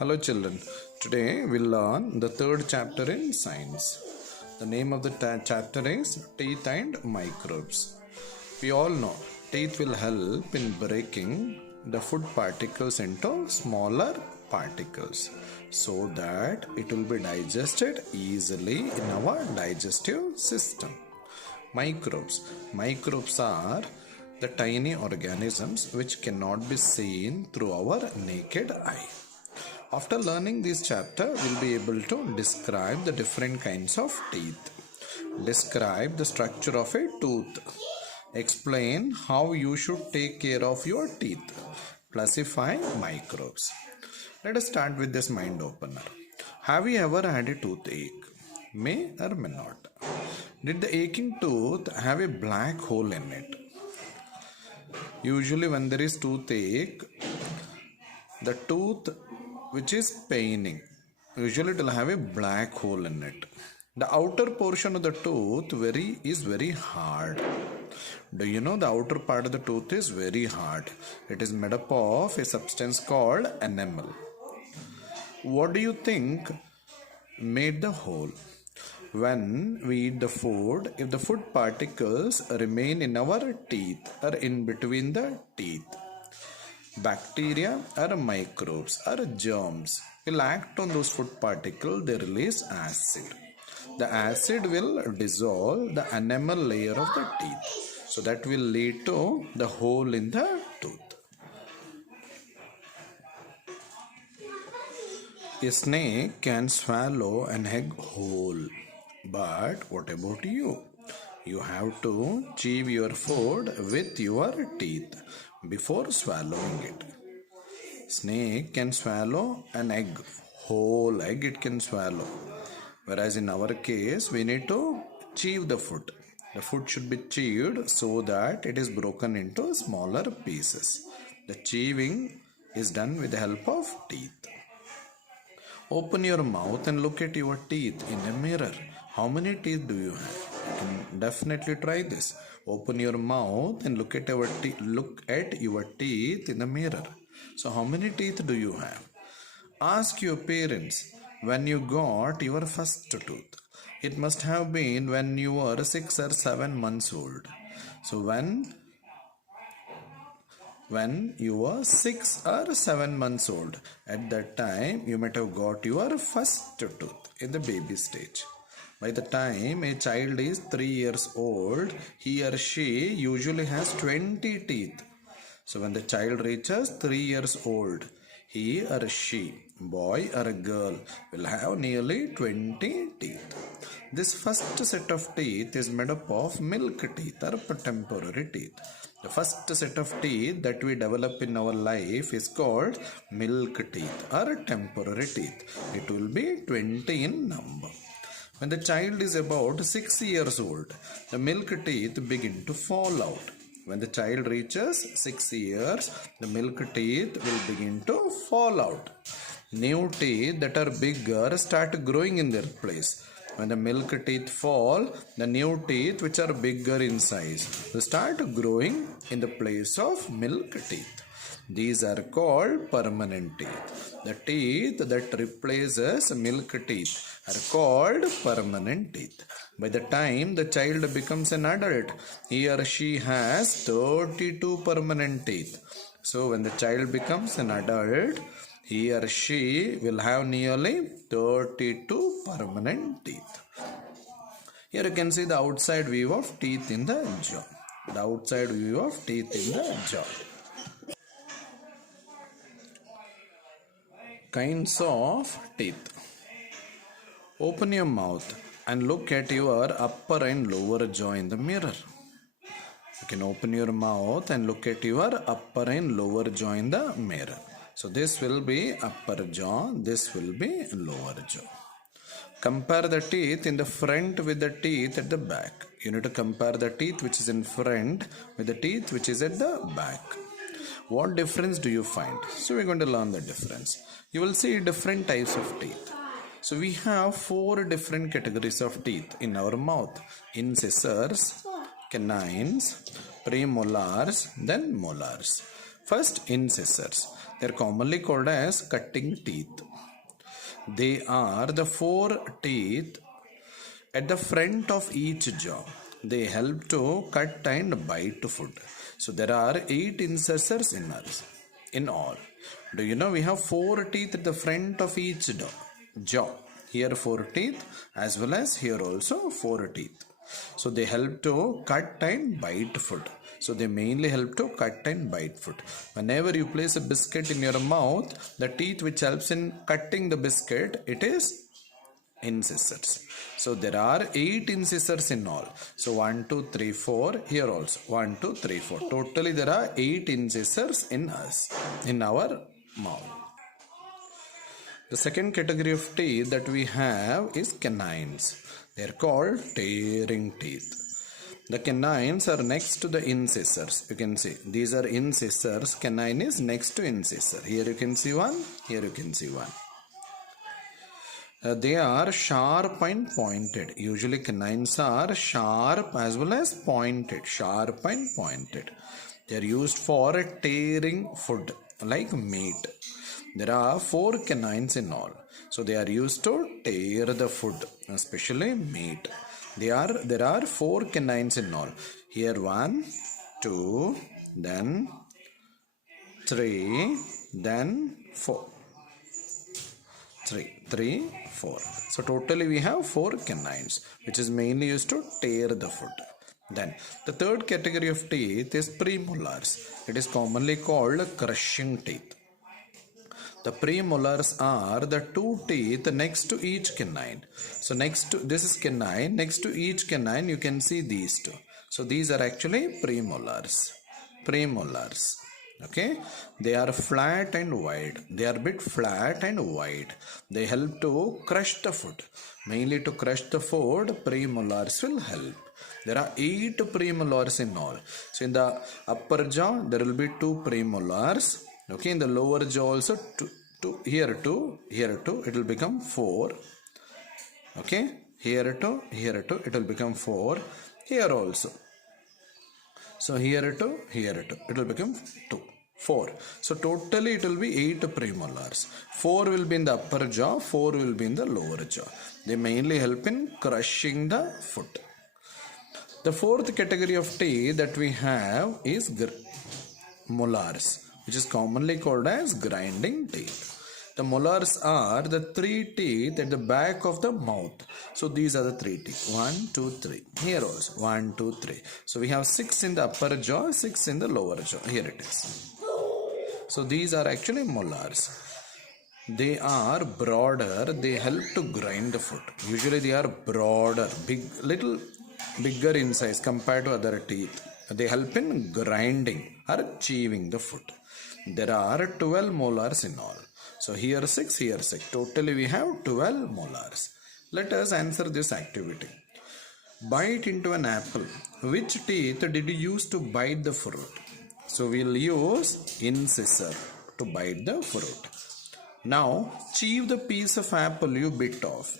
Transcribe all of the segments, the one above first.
Hello children, today we'll learn the third chapter in science. The name of the chapter is Teeth and Microbes. We all know teeth will help in breaking the food particles into smaller particles so that it will be digested easily in our digestive system. Microbes are the tiny organisms which cannot be seen through our naked eye. After learning this chapter, we'll be able to describe the different kinds of teeth, describe the structure of a tooth, explain how you should take care of your teeth, classify microbes. Let us start with this mind opener. Have you ever had a toothache? May or may not. Did the aching tooth have a black hole in it? Usually when there is toothache, the tooth which is paining, usually it will have a black hole in it. The outer portion of the tooth is very hard. Do you know the outer part of the tooth is very hard? It is made up of a substance called enamel. What do you think made the hole? When we eat the food, if the food particles remain in our teeth or in between the teeth, bacteria or microbes or germs will act on those food particles. They release acid. The acid will dissolve the enamel layer of the teeth. So that will lead to the hole in the tooth. A snake can swallow an egg whole. But what about you? You have to chew your food with your teeth before swallowing it. Snake can swallow an egg, whole egg it can swallow. Whereas in our case, we need to chew the food. The food should be chewed so that it is broken into smaller pieces. The chewing is done with the help of teeth. Open your mouth and look at your teeth in a mirror. How many teeth do you have? You can definitely try this. Open your mouth and look at your teeth in the mirror. So how many teeth do you have? Ask your parents when you got your first tooth. It must have been when you were 6 or 7 months old. So when you were 6 or 7 months old, at that time you might have got your first tooth in the baby stage. By the time a child is 3 years old, he or she usually has 20 teeth. So when the child reaches 3 years old, he or she, boy or a girl, will have nearly 20 teeth. This first set of teeth is made up of milk teeth or temporary teeth. The first set of teeth that we develop in our life is called milk teeth or temporary teeth. It will be 20 in number. When the child is about 6 years old, the milk teeth begin to fall out. When the child reaches 6 years, the milk teeth will begin to fall out. New teeth that are bigger start growing in their place. When the milk teeth fall, the new teeth which are bigger in size will start growing in the place of milk teeth. These are called permanent teeth. The teeth that replaces milk teeth are called permanent teeth. By the time the child becomes an adult, he or she has 32 permanent teeth. So when the child becomes an adult, he or she will have nearly 32 permanent teeth. Here you can see the outside view of teeth in the jaw. The outside view of teeth in the jaw. Kinds of teeth. Open your mouth and look at your upper and lower jaw in the mirror. You can open your mouth and look at your upper and lower jaw in the mirror. So this will be upper jaw, this will be lower jaw. Compare the teeth in the front with the teeth at the back. You need to compare the teeth which is in front with the teeth which is at the back. What difference do you find? So we're going to learn the difference. You will see different types of teeth. So we have 4 different categories of teeth in our mouth: incisors, canines, premolars, then molars. First, incisors. They are commonly called as cutting teeth. They are the four teeth at the front of each jaw. They help to cut and bite food. So there are 8 incisors in all. Do you know we have 4 teeth at the front of each jaw? Here 4 teeth as well as here also 4 teeth. So they help to cut and bite food. So they mainly help to cut and bite food. Whenever you place a biscuit in your mouth, the teeth which helps in cutting the biscuit, it is incisors. So there are 8 incisors in all. So 1, 2, 3, 4. Here also 1, 2, 3, 4. Totally there are 8 incisors in our mouth. The second category of teeth that we have is canines. They are called tearing teeth. The canines are next to the incisors. You can see these are incisors. Canine is next to incisor. Here you can see one. Here you can see one. They are sharp and pointed. Usually canines are sharp as well as pointed. Sharp and pointed. They are used for tearing food like meat. There are 4 canines in all. So they are used to tear the food, especially meat. There are 4 canines in all. Here 1, 2, then 3, then 4. 3, 4. So totally we have 4 canines, which is mainly used to tear the food. Then the third category of teeth is premolars. It is commonly called crushing teeth. The premolars are the 2 teeth next to each canine. So this is canine. Next to each canine you can see these 2. So these are actually premolars. Premolars. Okay, they are flat and wide. They are a bit flat and wide. They help to crush the food. Mainly to crush the food, premolars will help. There are 8 premolars in all. So in the upper jaw there will be 2 premolars. Okay, in the lower jaw also here 2, it will become 4. Okay, here 2, it will become 4. Here also. So here 2, it will become 2. 4. So totally it will be 8 premolars. 4 will be in the upper jaw, 4 will be in the lower jaw. They mainly help in crushing the food. The fourth category of teeth that we have is molars, which is commonly called as grinding teeth. The molars are the 3 teeth at the back of the mouth. So these are the 3 teeth. 1, 2, 3. Here also 1, 2, 3. So we have 6 in the upper jaw, 6 in the lower jaw. Here it is. So these are actually molars. They are broader. They help to grind the food. Usually they are broader, little bigger in size compared to other teeth. They help in grinding or chewing the food. There are 12 molars in all. So here 6, here 6. Totally we have 12 molars. Let us answer this activity. Bite into an apple. Which teeth did you use to bite the fruit? So we'll use incisor to bite the fruit. Now chew the piece of apple you bit off.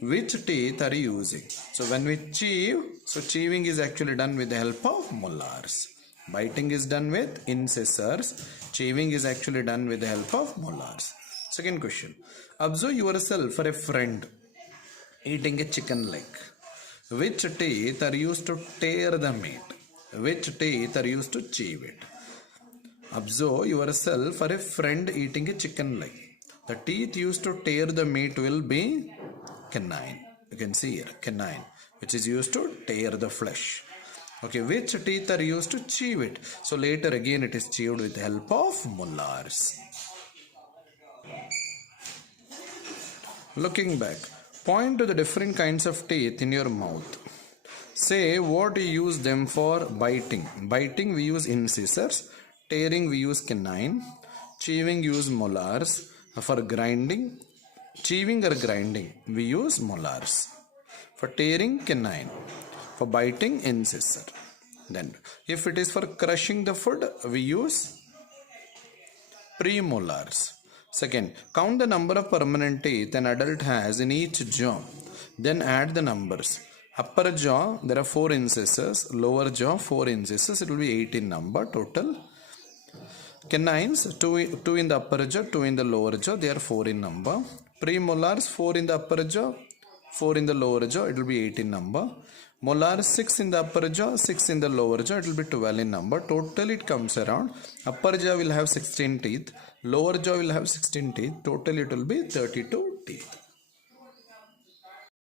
Which teeth are you using? So when we chew, so chewing is actually done with the help of molars. Biting is done with incisors. Chewing is actually done with the help of molars. Second question. Observe yourself or a friend eating a chicken leg. Which teeth are used to tear the meat? Which teeth are used to chew it? Observe yourself or a friend eating a chicken leg. The teeth used to tear the meat will be canine. You can see here, canine, which is used to tear the flesh. Okay, which teeth are used to chew it? So later again it is chewed with the help of molars. Looking back, point to the different kinds of teeth in your mouth. Say what you use them for. Biting. Biting we use incisors. Tearing we use canine. Chewing use molars. For grinding, chewing or grinding we use molars. For tearing, canine. For biting, incisor. Then if it is for crushing the food, we use premolars. Second, count the number of permanent teeth an adult has in each jaw. Then add the numbers. Upper jaw, there are 4 incisors. Lower jaw, 4 incisors. It will be 8 in number total. Canines, 2 in the upper jaw, 2 in the lower jaw. They are 4 in number. Premolars 4 in the upper jaw, 4 in the lower jaw, it will be 8 in number. Molars 6 in the upper jaw, 6 in the lower jaw, it will be 12 in number. Total it comes around, upper jaw will have 16 teeth, lower jaw will have 16 teeth, total it will be 32 teeth.